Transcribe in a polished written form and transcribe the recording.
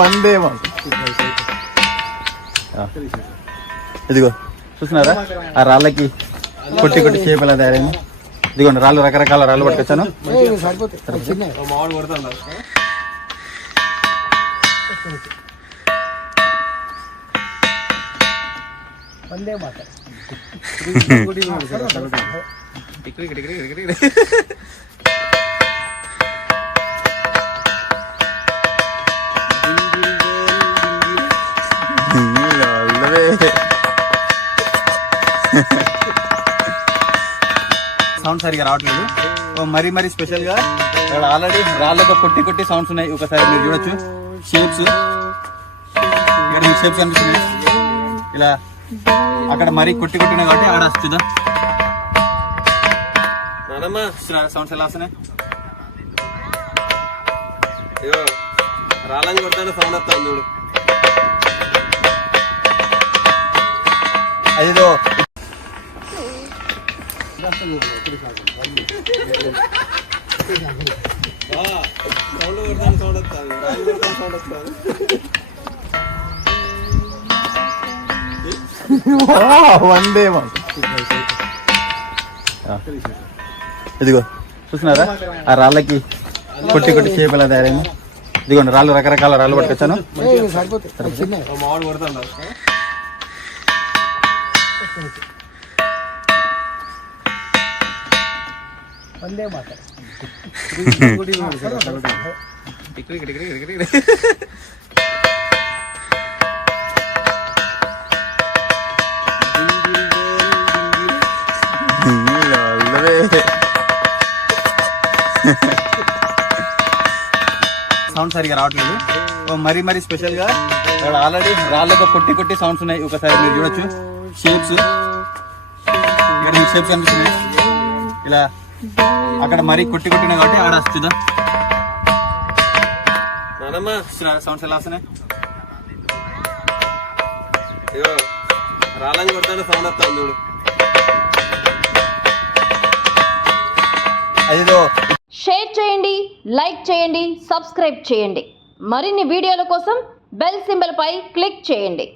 వందే ఇదిగో చూస్తున్నారా ఆ రాళ్ళకి కొట్టి కొట్టి షేప్ ఎలా తయారైంది. ఇదిగోండి రాళ్ళు, రకరకాల రాళ్ళు పట్టుకొచ్చాను. సౌండ్ సరిగా రావట్లేదు. మరీ మరీ స్పెషల్ గా ఆల్రెడీ రాళ్ళతో కొట్టి కొట్టి సౌండ్స్ ఉన్నాయి. ఒకసారి మీరు చూడొచ్చు షేప్స్, ఇక్కడ మీకు షేప్స్ కనిపిస్తున్నాయి. ఇలా అక్కడ మరీ కొట్టి కొట్టినాయి కాబట్టి అక్కడ చూద్దాం సౌండ్స్ ఎలా వస్తున్నాయి. రాళ్ళని కొట్టాను సౌండ్ వస్తాను చూడు. అదేదో సౌండ్ కొడతాను సౌండ్ వస్తాను, రాళ్ళు కొడతాను సౌండ్ వస్తాను. వందే ఇదిగో చూస్తున్నారా ఆ రాళ్ళకి కొట్టి కొట్టి షేప్ ఎలా తయారైంది. ఇదిగోండి రాళ్ళు, రకరకాల రాళ్ళు పట్టుకొచ్చాను. మామిడి కొడతాను. సౌండ్ సరిగా రావట్లేదు. మరీ మరీ స్పెషల్ గా ఆల్రెడీ రాళ్ళతో కొట్టి కొట్టి సౌండ్స్ ఉన్నాయి. ఒకసారి మీరు చూడొచ్చు షేప్స్, ఇక్కడ మీకు షేప్స్ కనిపిస్తున్నాయి. ఇలా అక్కడ మరీ కొట్టి కొట్టినాయి కాబట్టి అక్కడ చూద్దాం సౌండ్స్ ఎలా వస్తున్నాయి. రాళ్ళని కొడతాను సౌండ్ వస్తాను చూడు. అదేదో షేర్ చేయండి, లైక్ చేయండి, సబ్స్క్రైబ్ చేయండి. మరిన్ని వీడియోల కోసం బెల్ సింబల్ పై క్లిక్ చేయండి.